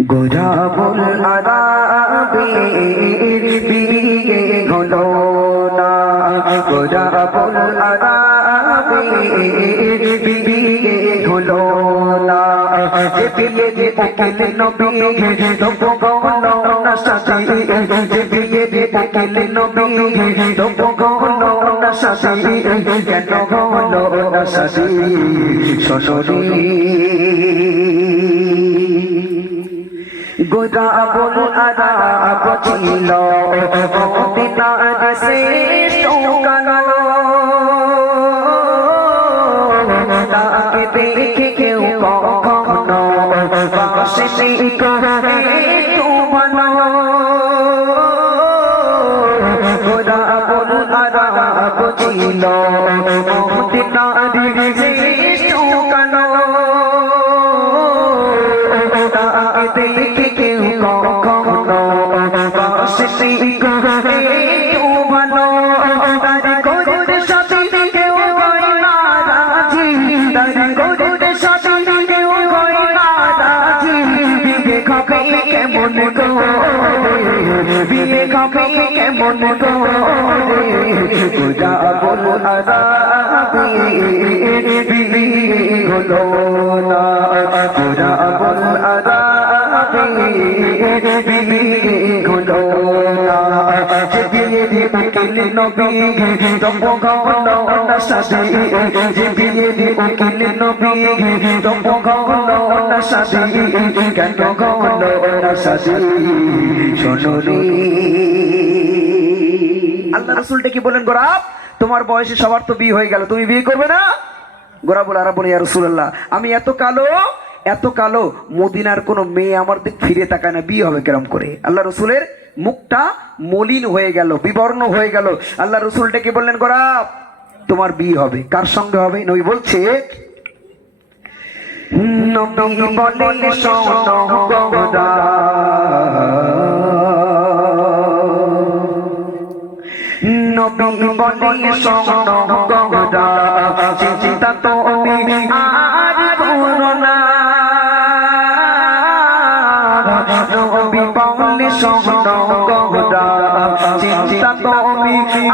গোরাবুল আরাবির বিয়ে হলো না গোরাবুল আরাবির বিয়ে হলো না যে বিয়ে যে উকিল নবী তবু গলো না সাথী। যে বিয়ে যে উকিল নবী তবু গলো না সাথী। কেন গলো না সাথী শোনরি গোদাবুল আদাব ছিল মদিনার শ্রেষ্ঠ কালো তাকে দেখে কেউ কখনো বাসি করে তুমানো গোদাবুল আদাব ছিল বিয়ে খাবে কেমন করে পূজা বলো বিয়ে হলো না। পূজা বলো বিয়ে উকিল নবী তব গলো না সাথে যে বিয়ে দিয়ে উকিল নবী তব গলো না কেন গলো না সাথে আল্লাহ রসুলটা কি বলেন, গোরাব? তোমার বয়সে সবার তো বিয়ে হয়ে গেল, তুমি বিয়ে করবে না? গোরা বলে, আরা বলে রসুল্লাহ আমি এত কালো এত কালো, মদিনার কোনো মেয়ে আমার দিক ফিরে তাকায় না, বিয়ে হবে কেরম করে? আল্লাহ রসুলের মুখটা মলিন হয়ে গেল, বিবর্ণ হয়ে গেল। আল্লাহ রসুলটা কি বললেন গোরাব তোমার বিয়ে হবে। কার সঙ্গে হবে? নবী বলছে গোরা। গৌরা। চিন্তা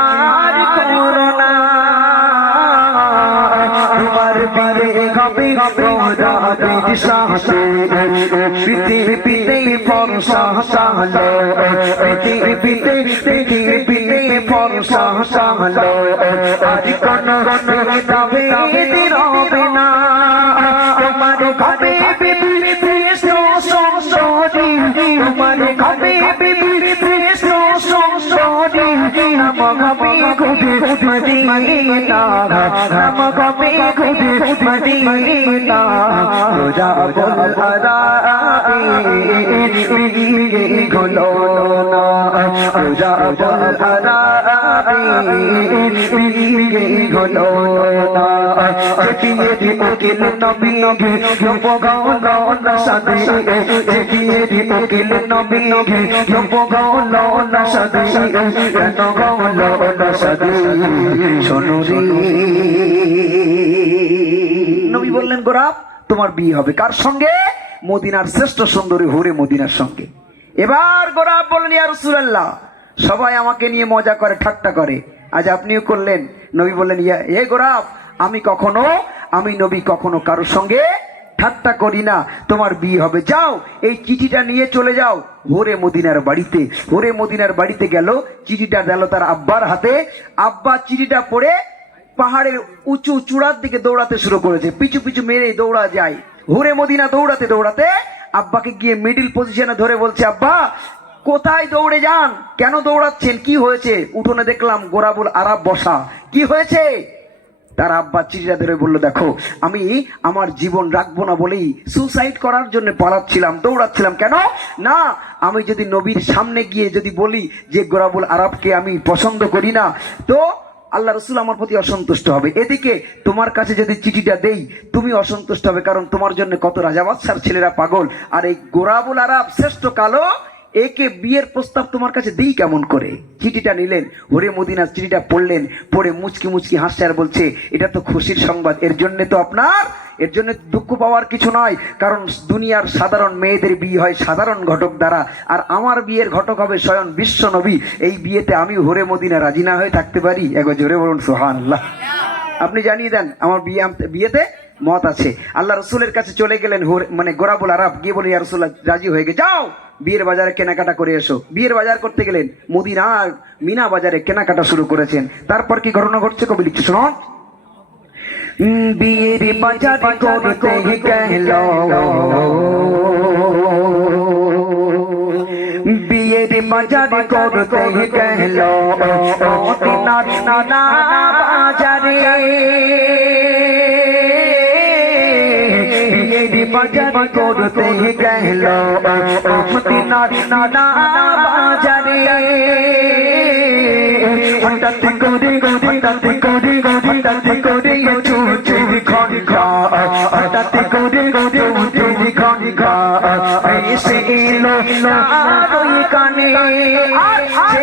আর করো না। তোমার বিয়ে হবে গৌরা বীর সাথে পৃথিবীতে ফরসা সাহলো পৃথিবীতে পৃথিবীতে ফরসা সাহলো আজ কোন যাবে নাম ঘরে ঘুরে মদিনা নাম ঘরে ঘুরে মদিনা রোজা বল আরাবি গুলো না রোজা নবী বললেন, গোরাব, তোমার বিয়ে হবে কার সঙ্গে? মদিনার শ্রেষ্ঠ সুন্দরী হুরে মদিনার সঙ্গে। এবার গোরাব বললেন, ইয়া রাসূলুল্লাহ সবাই আমাকে নিয়ে মজা করে, ঠাট্টা করে। আজ আপনিও করলেন। নবী বললেন, ইয়া এ গোরাব আমি কখনো, আমি নবী কখনো কারোর সঙ্গে ঠাট্টা করি না। তোমার বিয়ে হবে। যাও, এই চিঠিটা নিয়ে চলে যাও। হোরে মদিনার বাড়িতে হোরে মদিনার বাড়িতে গেল। চিঠিটা গেল তার আব্বার হাতে। আব্বা চিঠিটা পড়ে পাহাড়ের উঁচু চূড়ার দিকে দৌড়াতে শুরু করেছে। পিছু পিছু মেরে দৌড়া যায়। হুরে মদিনা দৌড়াতে দৌড়াতে আব্বাকে গিয়ে মিডিল পজিশনে ধরে বলছে, আব্বা কোথায় দৌড়ে যান? কেন দৌড়াচ্ছেন? কি হয়েছে? উঠোনে দেখলাম গোরাবুল আরাব বসা। কি হয়েছে? তার আব্বা চিঠিটা ধরে বলল, দেখো, আমি আমার জীবন রাখব না বলেই সুসাইড করার জন্য পালাচ্ছিলাম, দৌড়াচ্ছিলাম। কেন? না, আমি যদি নবীর সামনে গিয়ে যদি বলি যে গোরাবুল আরবকে আমি পছন্দ করি না, তো আল্লাহ রসুল আমার প্রতি অসন্তুষ্ট হবে। এদিকে তোমার কাছে যদি চিঠিটা দেই, তুমি অসন্তুষ্ট হবে, কারণ তোমার জন্য কত রাজাবাদশার ছেলেরা পাগল। আর এই গোরাবুল আরব শ্রেষ্ঠ কালো একে বিয়ের প্রস্তাব তোমার কাছে দিই কেমন করে? চিঠিটা নিলেন হরে মদিনা চিঠিটা পড়লেন, পড়ে মুচকি মুচকি হাসছে আর বলছে, এটা তো খুশির সংবাদ, এর জন্য তো আপনার, এর জন্য দুঃখ পাওয়ার কিছু নয়, কারণ দুনিয়ার সাধারণ মেয়েদের বিয়ে হয় সাধারণ ঘটক দ্বারা, আর আমার বিয়ের ঘটক হবে স্বয়ং বিশ্ব নবী। এই বিয়েতে আমি হরে মদিনা রাজি না হয়ে থাকতে পারি? একবার জোরে বলুন সোহান আপনি জানিয়ে দেন, আমার বিয়ে বিয়েতে মত আছে। আল্লাহ রসুলের কাছে চলে গেলেন মানে গোরাবুল আরব, গিয়ে বলে ইয়া রসুল্লাহ রাজি হয়ে গে যাও! বিয়ের বাজারে কেনাকাটা করে এসো। বিয়ের বাজার করতে গেলেন মদিনার মিনা বাজারে কেনাকাটা শুরু করেছেন। তারপর কি ঘটনা ঘটছে কবি লিখছে, শোনো। বিয়ের বাজার করতে গেল। বিয়ের বাজার করতে গেল। বিয়ের বাজার করতে গেল মদিনার নানা বাজারে হঠাৎ করে হঠাৎ করে হঠাৎ করে চুচুর খনখা হঠাৎ করে চুচুর খনখা এসে এলো আর কানে সে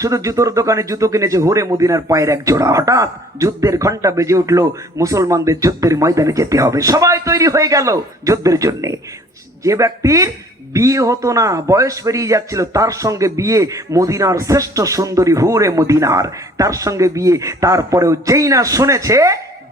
শুধু জুতোর দোকানে জুতো কিনেছে হরে মদিনার পায়ের এক জোড়া। হঠাৎ যুদ্ধের ঘণ্টা বেজে উঠল, মুসলমানদের যুদ্ধের ময়দানে যেতে হবে। সবাই তৈরি হয়ে গেল যুদ্ধের জন্য। যে ব্যক্তির বিয়ে হতো না, বয়স বেরিয়ে যাচ্ছিল, তার সঙ্গে বিয়ে মদিনার শ্রেষ্ঠ সুন্দরী হুরে মদিনার। তার সঙ্গে বিয়ে, তারপরেও যেই না শুনেছে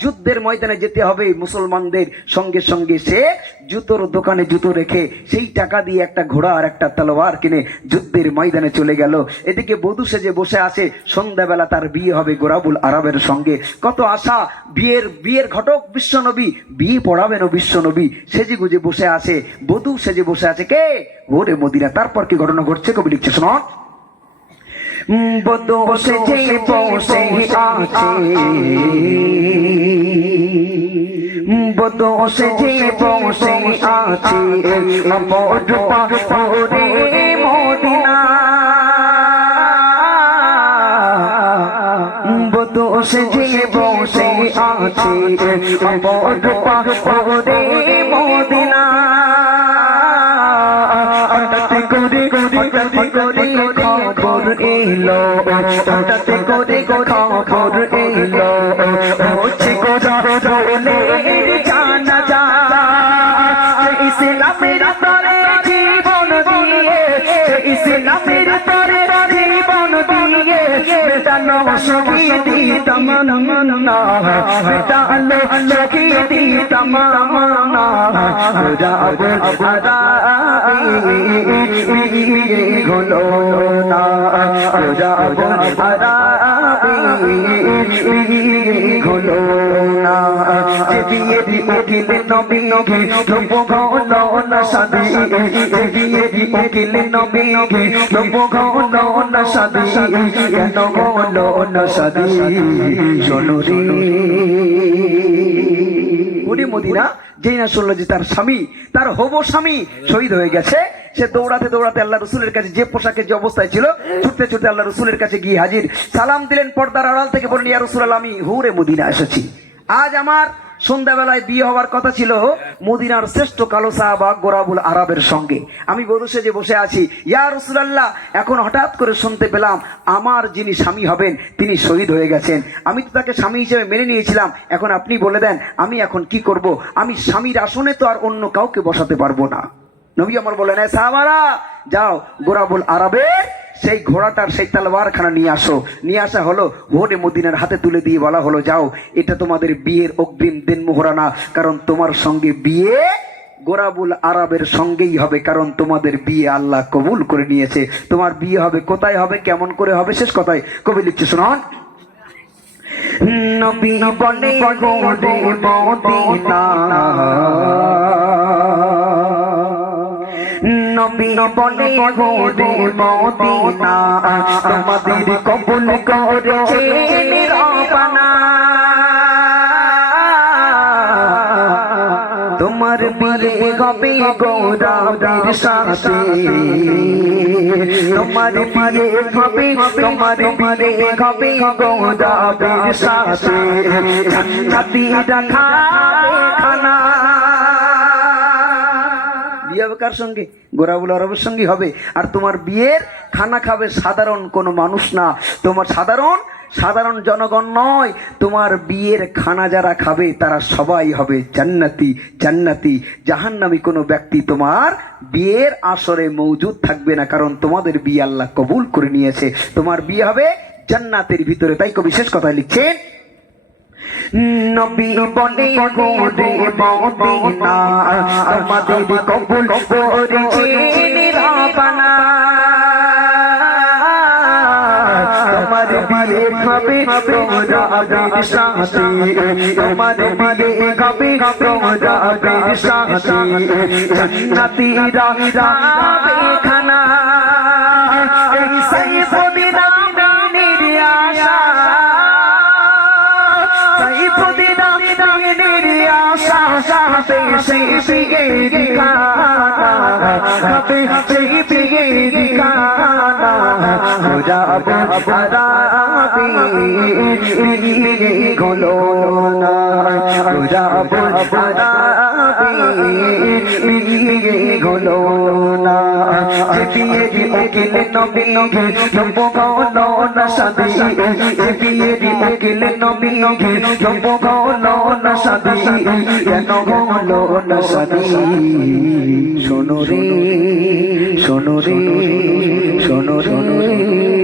যুদ্ধের ময়দানে যেতে হবে। মুসলমানদের সঙ্গে সঙ্গে সে জুতোর দোকানে জুতো রেখে সেই টাকা দিয়ে একটা ঘোড়া আর একটা তলোয়ার কিনে যুদ্ধের ময়দানে চলে গেল। এদিকে বধূ সেজে বসে আছে। সন্ধ্যাবেলা তার বিয়ে হবে গোরাবুল আরবের সঙ্গে। কত আশা! বিয়ের বিয়ের ঘটক বিশ্বনবী, বিয়ে পড়াবেন বিশ্বনবী। সেজে গুজে বসে আছে। বধূ সেজে বসে আছে। কে? ওরে মদিনা, তারপর কি ঘটনা ঘটছে কবি লিখছে শোনো বসে যে বসে আছে। বসে যে বসে আছে। অমর পাপরে মদিনা। বসে যে বসে আছে। অমর পাপরে মদিনা। এলো হঠাৎ করে খবর এলো, হচ্ছে গোরা বলে জানা যা। ইসলামের তরে জীবন দিয়ে ইসলামের দিয়ে মেটানো শহীদি তমন্না মেটালো শহীদি তমন্না রাব আরাবি হলো না রাব আরাবি হলো না বিয়ে উকিল নবী নবী লোপ গলো না উনি মদিনা, যেই না শুনলো যে তার স্বামী, তার হব স্বামী শহীদ হয়ে গেছে, সে দৌড়াতে দৌড়াতে আল্লাহ রসুলের কাছে যে পোশাকের যে অবস্থায় ছিল, ছুটতে ছুটতে আল্লাহ রসুলের কাছে গিয়ে হাজির। সালাম দিলেন পর্দার আড়াল থেকে বললেন, ইয়া রসুল আমি হুরে মদিনা এসেছি। আজ আমার সন্ধ্যাবেলায় বিয়ে হওয়ার কথা ছিল মদিনার শ্রেষ্ঠ কালো সাহাবা গোরাবুল আরবের সঙ্গে। আমি বধূ সেজে বসে আছি, ইয়া রসুলাল্লাহ, এখন হঠাৎ করে শুনতে পেলাম আমার যিনি স্বামী হবেন, তিনি শহীদ হয়ে গেছেন। আমি তো তাকে স্বামী হিসেবে মেনে নিয়েছিলাম। এখন আপনি বলে দেন, আমি এখন কি করব? আমি স্বামীর আসনে তো আর অন্য কাউকে বসাতে পারব না। নবী আমার বলেন, "এ সাহাবারা যাও গোরাবুল আরবের সেই ঘোড়াটার সেই তালবারখানা নিয়ে আসো। নিয়ে আসা হলো হোরে মদিনার হাতে তুলে দিয়ে বলা হলো, যাও, এটা তোমাদের বিয়ের অগ্রিম দিন মোহরানা, কারণ তোমার সঙ্গে বিয়ে গোরাবুল আরবের সঙ্গেই হবে, কারণ তোমাদের বিয়ে আল্লাহ কবুল করে নিয়েছে। তোমার বিয়ে হবে কোথায় হবে, কেমন করে হবে, শেষ কথায় কবি লিখছে, শোনান। নবী নবী বলে গোরে মদিনা। তোমাদের কবুল করেছে রবানা তোমার বিয়ে হবে গৌরাবের সাথে। তোমার বিয়ে হবে, তোমার বিয়ে হবে গৌরাবের সাথে। জান্নাতি রাখাবে বিয়ে হবে কার সঙ্গে গোরাবুল আরবের সঙ্গে হবে। আর তোমার বিয়ের খানা খাবে সাধারণ কোনো মানুষ না। তোমার সাধারণ সাধারণ জনগণ নয়। তোমার বিয়ের খানা যারা খাবে, তারা সবাই হবে জান্নাতি জান্নাতি। জাহান্নামী কোনো ব্যক্তি তোমার বিয়ের আসরে মৌজুদ থাকবে না, কারণ তোমাদের বিয়ে আল্লাহ কবুল করে নিয়েছে। তোমার বিয়ে হবে জান্নাতের ভিতরে। তাই কবি শেষ কথা লিখছেন নবী বলে গোরে মদিনা। আমাদের কবুল করেছে রবানা তোমার বিয়ে হবে তোমরা সাথে। তোমার বিয়ে হবে তোমরা সাথে। জান্নাতি খানা সাথে সেই বিয়ে দিখানা হবে সেই বিয়ে দিখানা খোদা আরাবি বিয়ে গলো না খোদা আরাবি বিয়ে গলো না যে বিয়ে দি উকিল নবী নবী জম্বো গাওনো না সাদি যে বিয়ে দি উকিল নবী নবী জম্বো গাওনো না সাদি কেন গাওনো না সাদি শোনো রে শোনো রে শোনো রে।